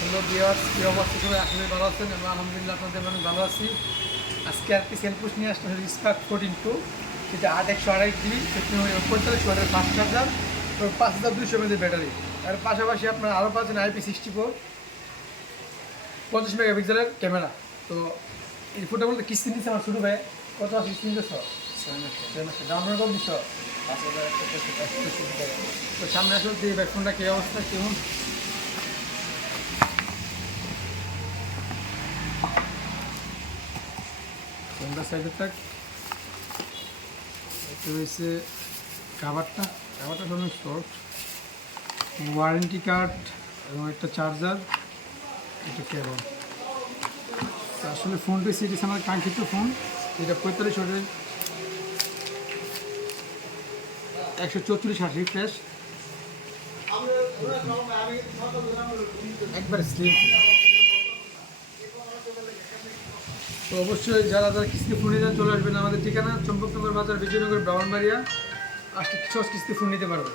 Hello viewers, কি অবস্থা? সবাই আসলে ভালো আছেন? এবং আলহামদুলিল্লাহ আপনাদের আমি ভালো আছি। আজকে আর কি সেলফোন নিয়ে আসলে রিস্পাক 14 Pro, যেটা 8/128 GB, 45 ওয়াটের ফাস্ট চার্জার, 5200 mAh ব্যাটারি। এর পাশাপাশি আপনারা আরও পাচ্ছেন IP64 50 মেগাপিক্সেলের ক্যামেরা। তো এই ফোনটা বলতে কিস্তি নিচ্ছে আমার ছোটো ভাই। কত আছে কিস্তি নিতেছ? 6 মাসে দাম কত দিচ্ছ? 5,000 টাকা। তো সামনে আসলে দিয়ে ভাই ফোনটা কী অবস্থা কেমন? ফোনটা সাইডে থাক। এটা হয়েছে কাভারটা অনেক শর্ট, ওয়ারেন্টি কার্ড এবং একটা চার্জার, এটা কেবল। আসলে ফোনটি সিরিজ আমার কাঙ্ক্ষিত ফোন, এটা 45 ওয়াটের 144 রিফ্রেশ, একবার স্লিম। তো অবশ্যই যারা কিস্তি ফোন নিতে চলে আসবেন আমাদের ঠিকানা চম্পকনগর বাজার, বিজয়নগর, ব্রাহ্মণবাড়িয়া। 8 কিস্তি ফোন নিতে পারবে।